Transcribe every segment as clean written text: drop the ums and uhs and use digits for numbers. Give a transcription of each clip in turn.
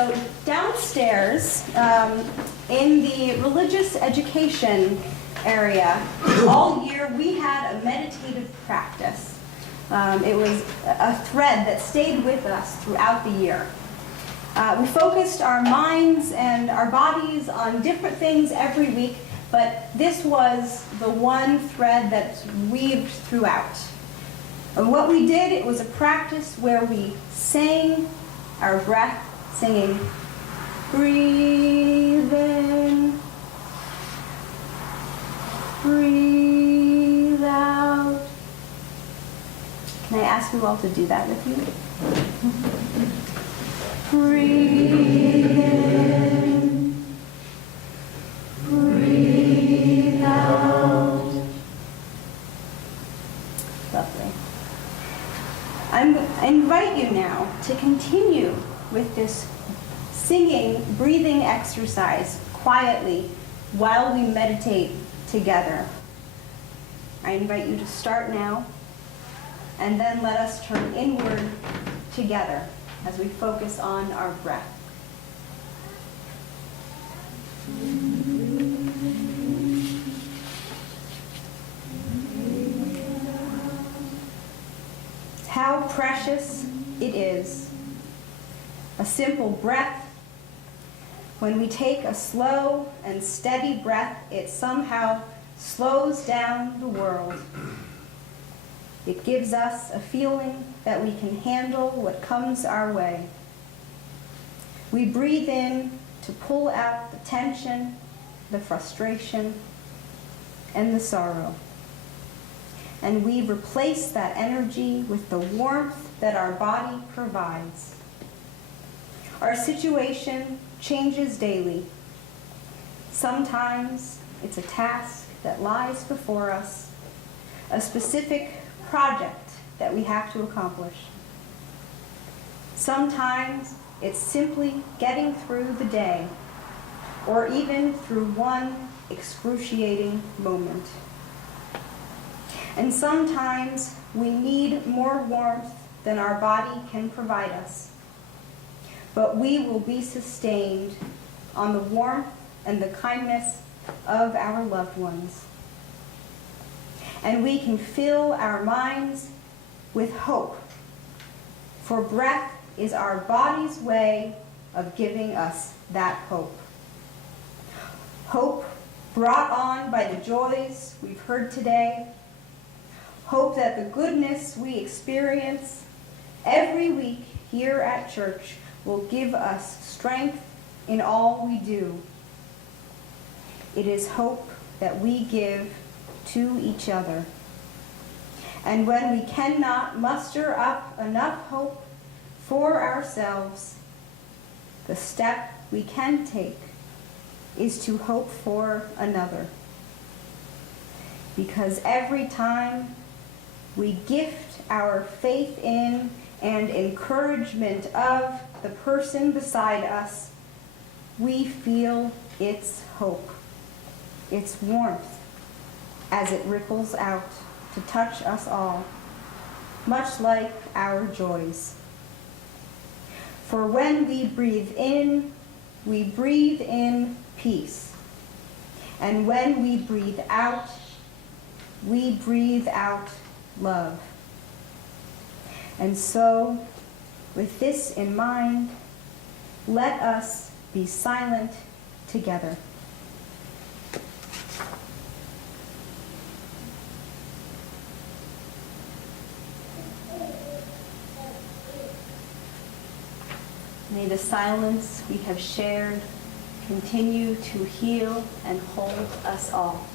So downstairs, in the religious education area, all year we had a meditative practice. It was a thread that stayed with us throughout the year. We focused our minds and our bodies on different things every week, but this was the one thread that's weaved throughout. And what we did, it was a practice where we sang our breath, singing, breathe in, breathe out. Can I ask you all to do that with you? Breathe in, breathe out. Lovely. I invite you now to continue with this singing, breathing exercise quietly while we meditate together. I invite you to start now, and then let us turn inward together as we focus on our breath. How precious it is, a simple breath. When we take a slow and steady breath, it somehow slows down the world. It gives us a feeling that we can handle what comes our way. We breathe in to pull out the tension, the frustration, and the sorrow. And we replace that energy with the warmth that our body provides. Our situation changes daily. Sometimes it's a task that lies before us, a specific project that we have to accomplish. Sometimes it's simply getting through the day, or even through one excruciating moment. And sometimes we need more warmth than our body can provide us. But we will be sustained on the warmth and the kindness of our loved ones. And we can fill our minds with hope, for breath is our body's way of giving us that hope. Hope brought on by the joys we've heard today. Hope that the goodness we experience every week here at church will give us strength in all we do. It is hope that we give to each other. And when we cannot muster up enough hope for ourselves, the step we can take is to hope for another. Because every time we gift our faith in and encouragement of the person beside us, we feel its hope, its warmth, as it ripples out to touch us all, much like our joys. For when we breathe in peace. And when we breathe out love. And so, with this in mind, let us be silent together. May the silence we have shared continue to heal and hold us all.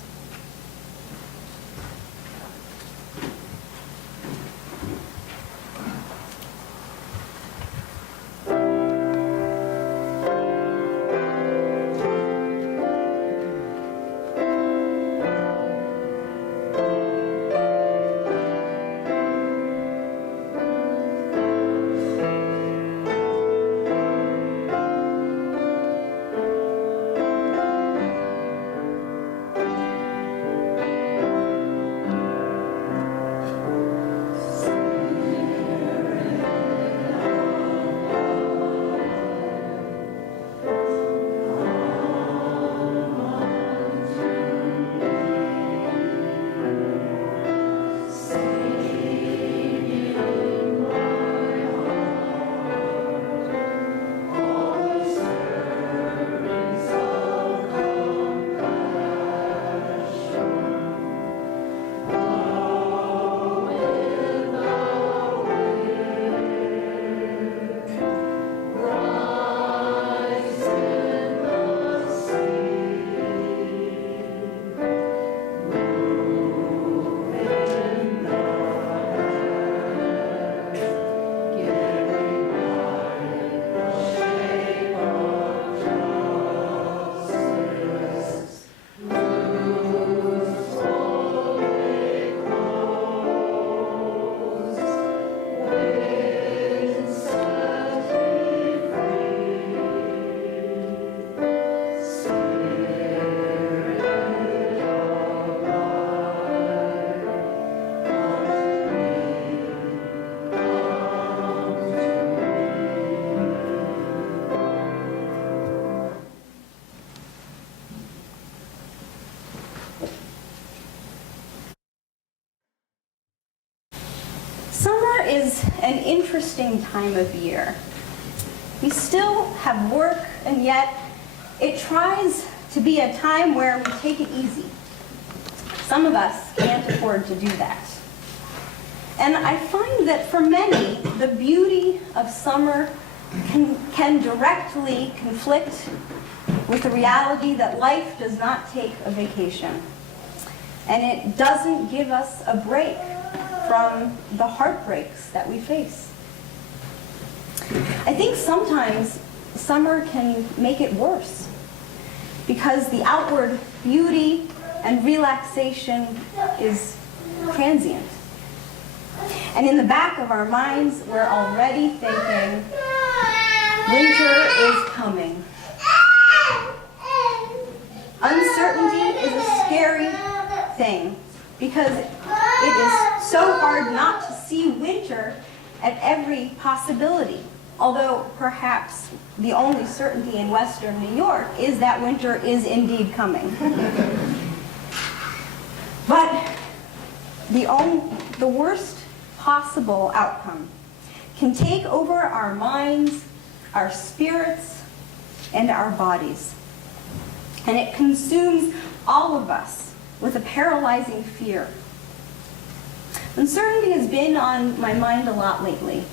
is an interesting time of year. We still have work, and yet it tries to be a time where we take it easy. Some of us can't afford to do that. And I find that for many, the beauty of summer can directly conflict with the reality that life does not take a vacation. And it doesn't give us a break from the heartbreaks that we face. I think sometimes summer can make it worse because the outward beauty and relaxation is transient. And in the back of our minds, we're already thinking, winter is coming. Uncertainty is a scary thing because it is so hard not to see winter at every possibility. Although perhaps the only certainty in Western New York is that winter is indeed coming. But the worst possible outcome can take over our minds, our spirits, and our bodies. And it consumes all of us with a paralyzing fear. Uncertainty has been on my mind a lot lately.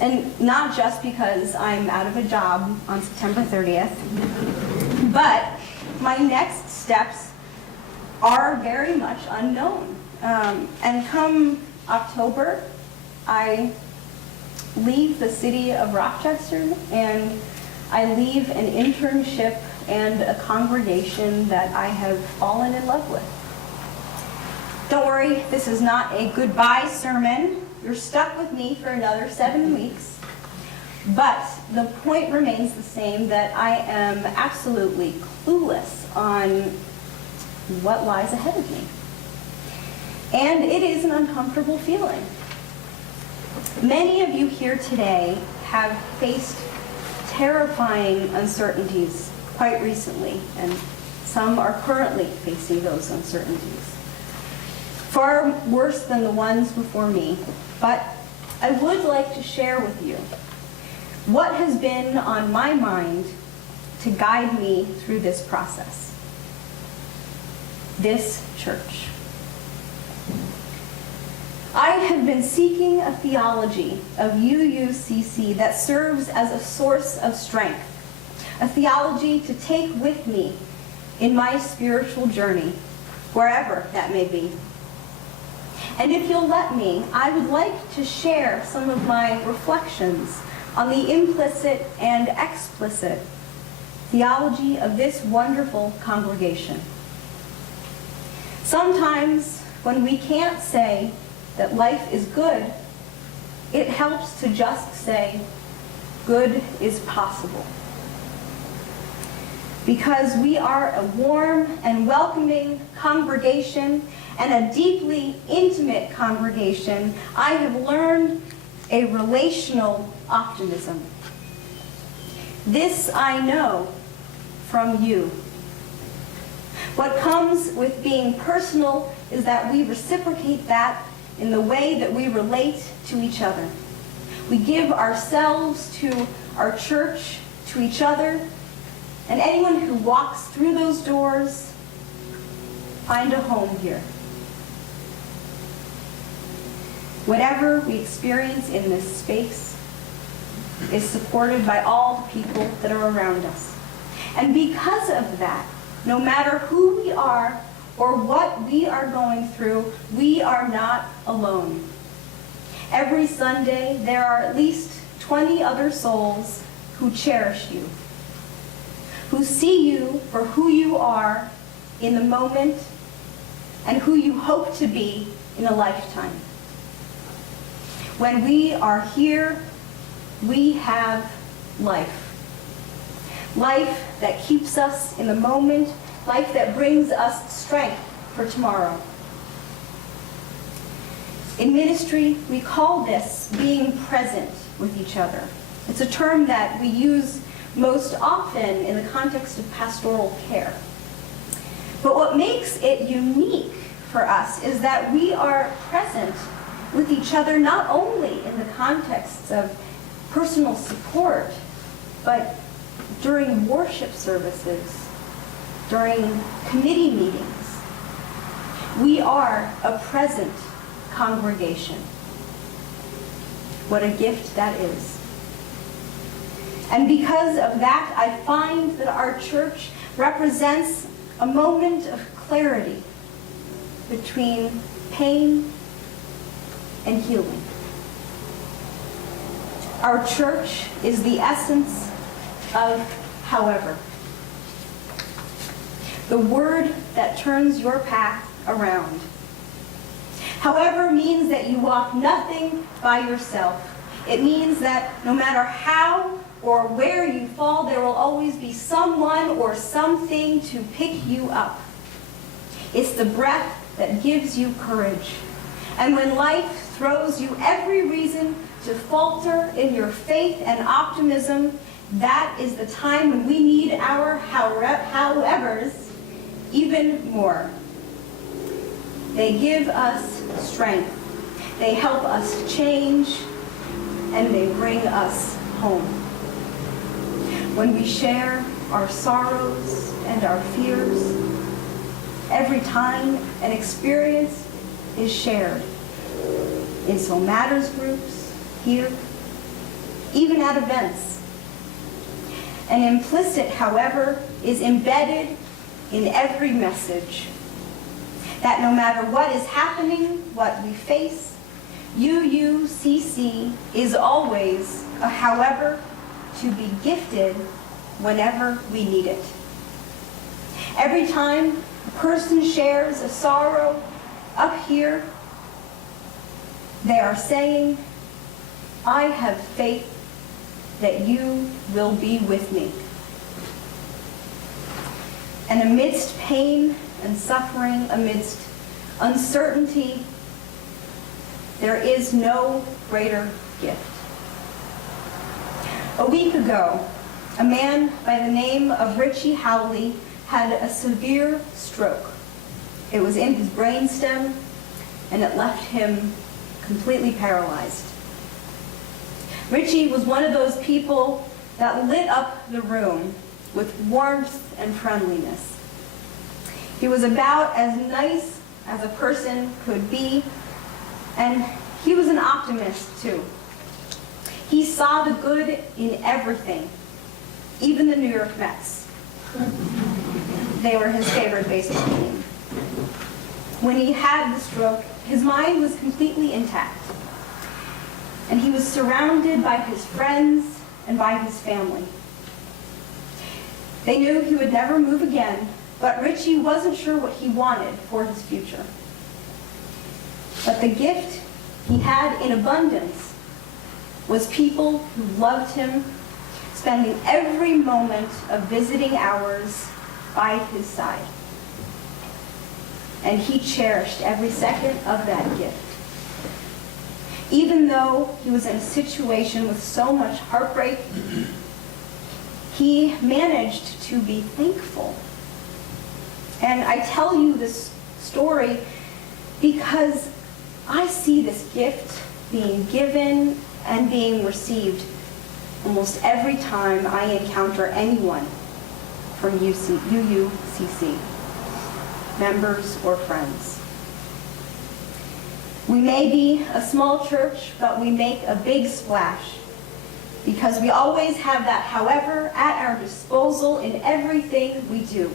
And not just because I'm out of a job on September 30th, but my next steps are very much unknown. And come October, I leave the city of Rochester and I leave an internship and a congregation that I have fallen in love with. Don't worry, this is not a goodbye sermon. You're stuck with me for another 7 weeks. But the point remains the same, that I am absolutely clueless on what lies ahead of me. And it is an uncomfortable feeling. Many of you here today have faced terrifying uncertainties quite recently, and some are currently facing those uncertainties. Far worse than the ones before me, but I would like to share with you what has been on my mind to guide me through this process. This church. I have been seeking a theology of UUCC that serves as a source of strength, a theology to take with me in my spiritual journey, wherever that may be. And if you'll let me, I would like to share some of my reflections on the implicit and explicit theology of this wonderful congregation. Sometimes, when we can't say that life is good, it helps to just say, good is possible. Because we are a warm and welcoming congregation and a deeply intimate congregation, I have learned a relational optimism. This I know from you. What comes with being personal is that we reciprocate that in the way that we relate to each other. We give ourselves to our church, to each other, and anyone who walks through those doors find a home here. Whatever we experience in this space is supported by all the people that are around us. And because of that, no matter who we are or what we are going through, we are not alone. Every Sunday, there are at least 20 other souls who cherish you, who see you for who you are in the moment and who you hope to be in a lifetime. When we are here, we have life. Life that keeps us in the moment, life that brings us strength for tomorrow. In ministry, we call this being present with each other. It's a term that we use most often in the context of pastoral care. But what makes it unique for us is that we are present with each other, not only in the context of personal support, but during worship services, during committee meetings. We are a present congregation. What a gift that is. And because of that, I find that our church represents a moment of clarity between pain and healing. Our church is the essence of however. The word that turns your path around. However means that you walk nothing by yourself. It means that no matter how or where you fall, there will always be someone or something to pick you up. It's the breath that gives you courage. And when life throws you every reason to falter in your faith and optimism, that is the time when we need our howevers even more. They give us strength. They help us change, and they bring us home. When we share our sorrows and our fears, every time an experience is shared in Soul Matters groups, here, even at events. An implicit, however, is embedded in every message. That no matter what is happening, what we face, UUCC is always a however to be gifted whenever we need it. Every time a person shares a sorrow up here, they are saying, I have faith that you will be with me. And amidst pain and suffering, amidst uncertainty, there is no greater gift. A week ago, a man by the name of Richie Howley had a severe stroke. It was in his brainstem, and it left him completely paralyzed. Richie was one of those people that lit up the room with warmth and friendliness. He was about as nice as a person could be, and he was an optimist too. He saw the good in everything, even the New York Mets. They were his favorite baseball team. When he had the stroke, his mind was completely intact, and he was surrounded by his friends and by his family. They knew he would never move again, but Richie wasn't sure what he wanted for his future. But the gift he had in abundance was people who loved him, spending every moment of visiting hours by his side. And he cherished every second of that gift. Even though he was in a situation with so much heartbreak, he managed to be thankful. And I tell you this story because I see this gift being given and being received almost every time I encounter anyone from UUCC, members or friends. We may be a small church, but we make a big splash because we always have that however at our disposal in everything we do.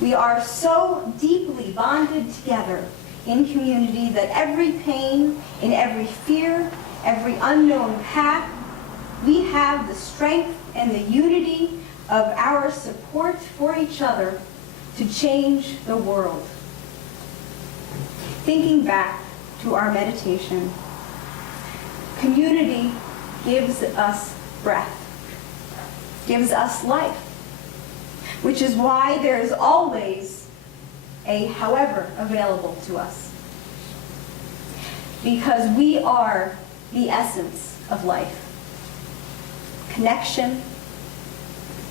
We are so deeply bonded together in community that every pain, in every fear, every unknown path, we have the strength and the unity of our support for each other to change the world. Thinking back to our meditation, community gives us breath, gives us life, which is why there is always a however available to us. Because we are the essence of life. Connection,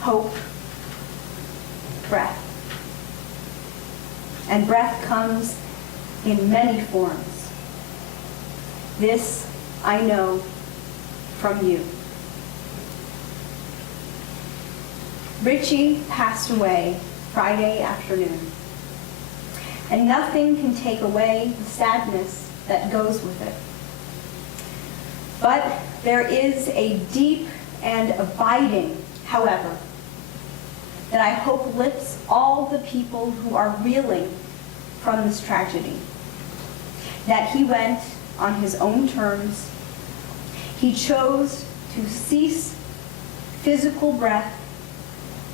hope, breath. And breath comes in many forms. This I know from you. Richie passed away Friday afternoon, and nothing can take away the sadness that goes with it. But there is a deep and abiding, however, that I hope lifts all the people who are reeling from this tragedy. That he went on his own terms. He chose to cease physical breath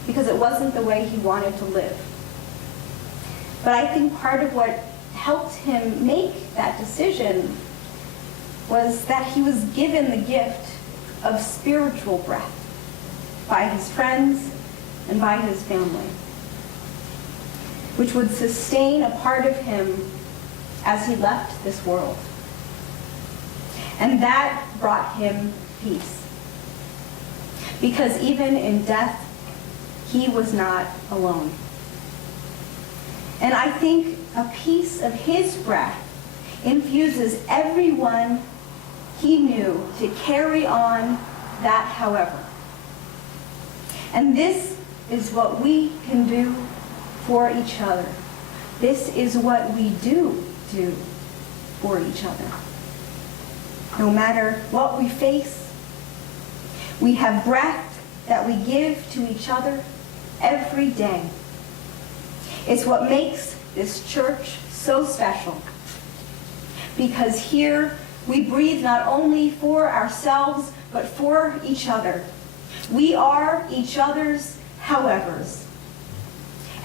because it wasn't the way he wanted to live. But I think part of what helped him make that decision was that he was given the gift of spiritual breath by his friends and by his family, which would sustain a part of him as he left this world. And that brought him peace. Because even in death, he was not alone. And I think a piece of his breath infuses everyone he knew to carry on that however. And this is what we can do for each other. This is what we do for each other. No matter what we face, we have breath that we give to each other every day. It's what makes this church so special. Because here we breathe not only for ourselves, but for each other. We are each other's howevers.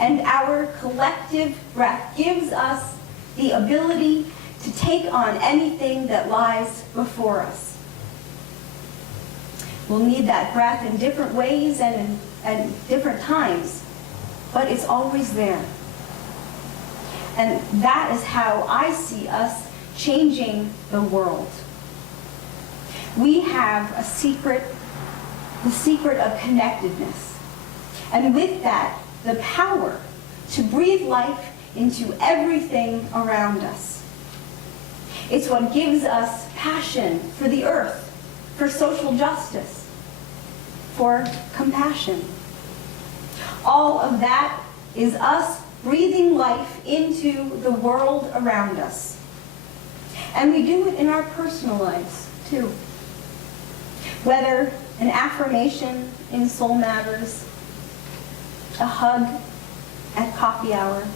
And our collective breath gives us the ability to take on anything that lies before us. We'll need that breath in different ways and different times, but it's always there. And that is how I see us changing the world. We have a secret, the secret of connectedness. And with that, the power to breathe life into everything around us. It's what gives us passion for the earth, for social justice, for compassion. All of that is us breathing life into the world around us. And we do it in our personal lives, too. Whether an affirmation in Soul Matters, a hug at coffee hour,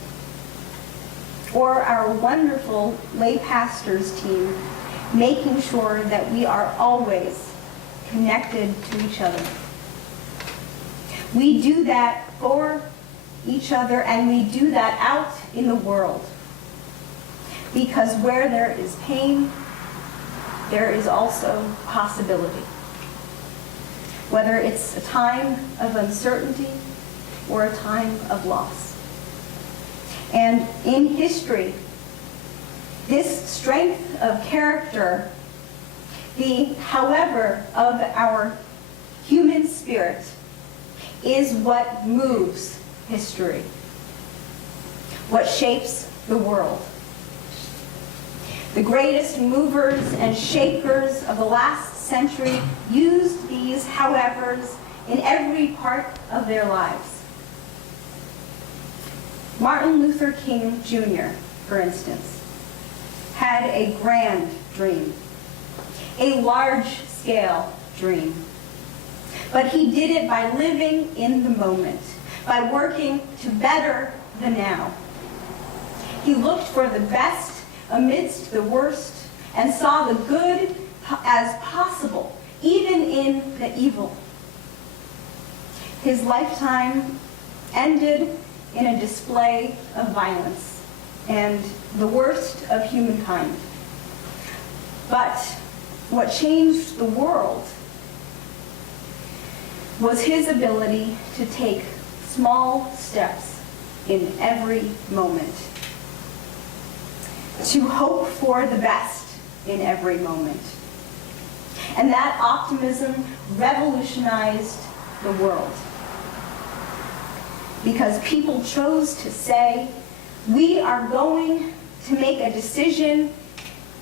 or our wonderful lay pastors team making sure that we are always connected to each other. We do that for each other, and we do that out in the world. Because where there is pain, there is also possibility. Whether it's a time of uncertainty or a time of loss. And in history, this strength of character, the however of our human spirit, is what moves history, what shapes the world. The greatest movers and shakers of the last century used these howevers in every part of their lives. Martin Luther King Jr., for instance, had a grand dream, a large-scale dream. But he did it by living in the moment, by working to better the now. He looked for the best amidst the worst and saw the good as possible, even in the evil. His lifetime ended in a display of violence and the worst of humankind. But what changed the world was his ability to take small steps in every moment, to hope for the best in every moment. And that optimism revolutionized the world. Because people chose to say, we are going to make a decision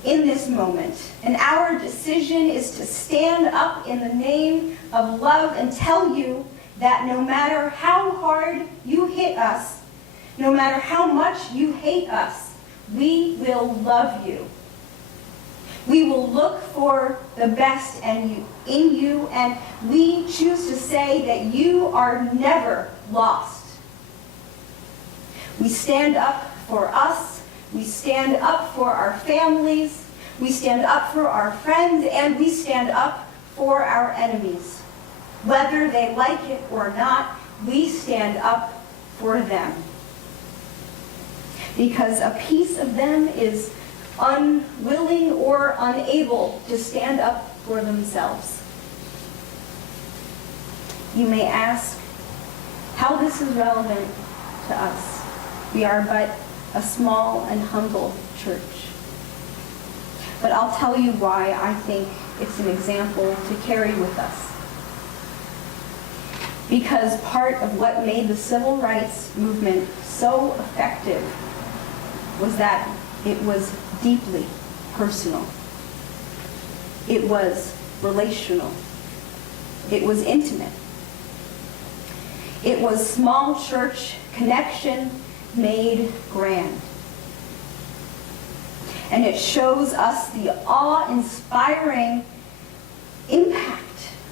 in this moment. And our decision is to stand up in the name of love and tell you that no matter how hard you hit us, no matter how much you hate us, we will love you. We will look for the best in you, and we choose to say that you are never lost. We stand up for us. We stand up for our families. We stand up for our friends, and we stand up for our enemies. Whether they like it or not, we stand up for them. Because a piece of them is unwilling or unable to stand up for themselves. You may ask how this is relevant to us. We are but a small and humble church. But I'll tell you why I think it's an example to carry with us. Because part of what made the civil rights movement so effective was that it was deeply personal. It was relational. It was intimate. It was small church connection made grand. And it shows us the awe-inspiring impact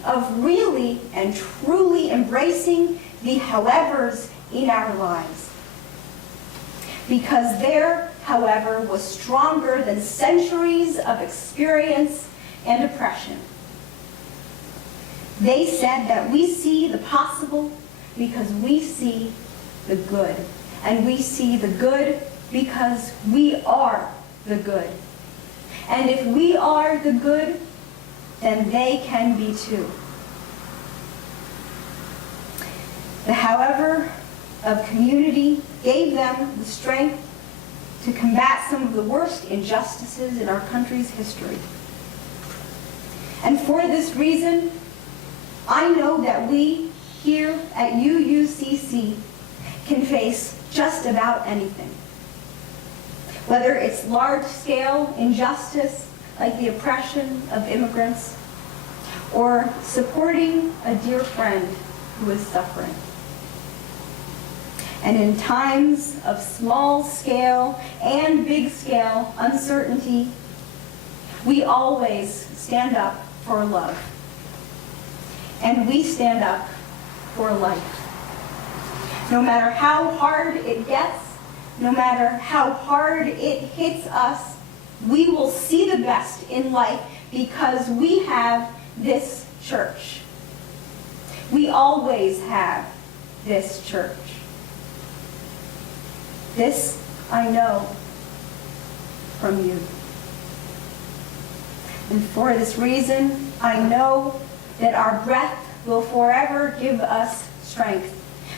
of really and truly embracing the howevers in our lives. Because their however was stronger than centuries of experience and oppression. They said that we see the possible because we see the good. And we see the good because we are the good. And if we are the good, then they can be too. The however of community gave them the strength to combat some of the worst injustices in our country's history. And for this reason, I know that we here at UUCC can face just about anything. Whether it's large-scale injustice like the oppression of immigrants, or supporting a dear friend who is suffering. And in times of small-scale and big-scale uncertainty, we always stand up for love. And we stand up for life. No matter how hard it gets, no matter how hard it hits us, we will see the best in life because we have this church. We always have this church. This I know from you. And for this reason, I know that our breath will forever give us strength,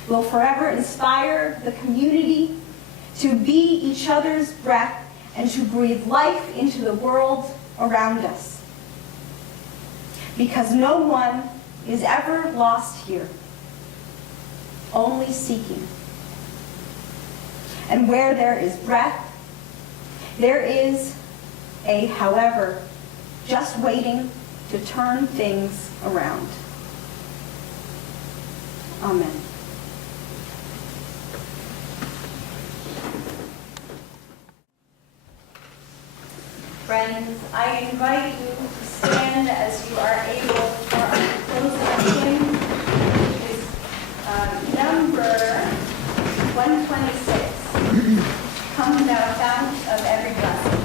will forever inspire the community to be each other's breath and to breathe life into the world around us. Because no one is ever lost here, only seeking. And where there is breath, there is a however, just waiting to turn things around. Amen. Friends, I invite you to stand as you are able for our closing hymn, which is number 126. Come thou fount of every blessing.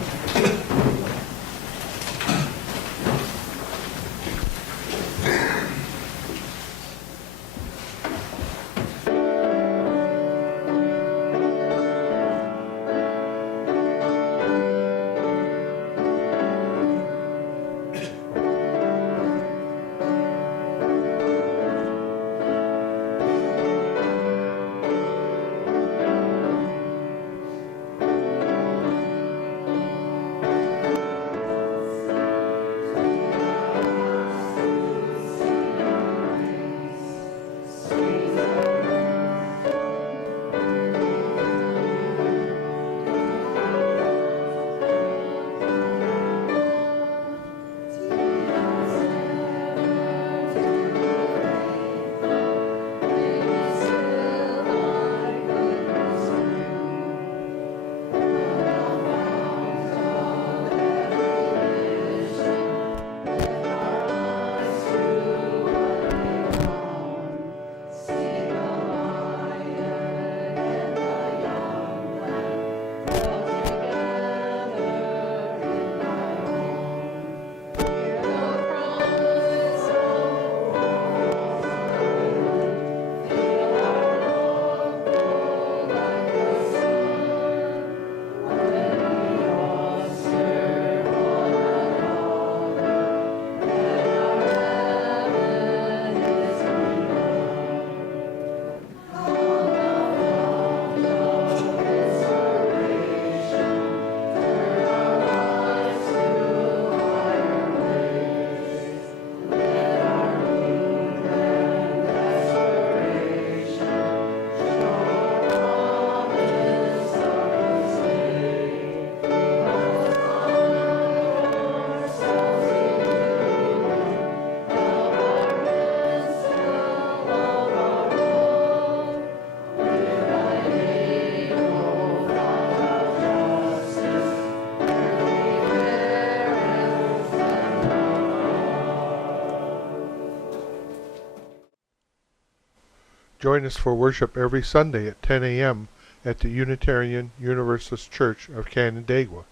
Join us for worship every Sunday at 10 a.m. at the Unitarian Universalist Church of Canandaigua,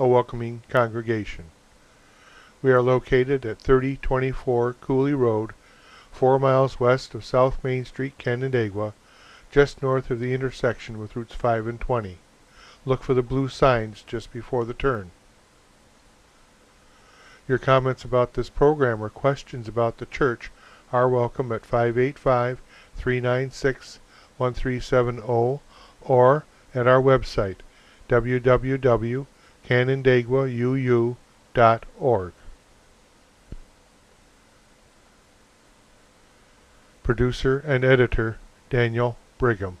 a welcoming congregation. We are located at 3024 Cooley Road, 4 miles west of South Main Street, Canandaigua, just north of the intersection with Routes 5 and 20. Look for the blue signs just before the turn. Your comments about this program or questions about the church are welcome at 585-396-1370 or at our website, www.canandaiguauu.org. Producer and editor, Daniel Brigham.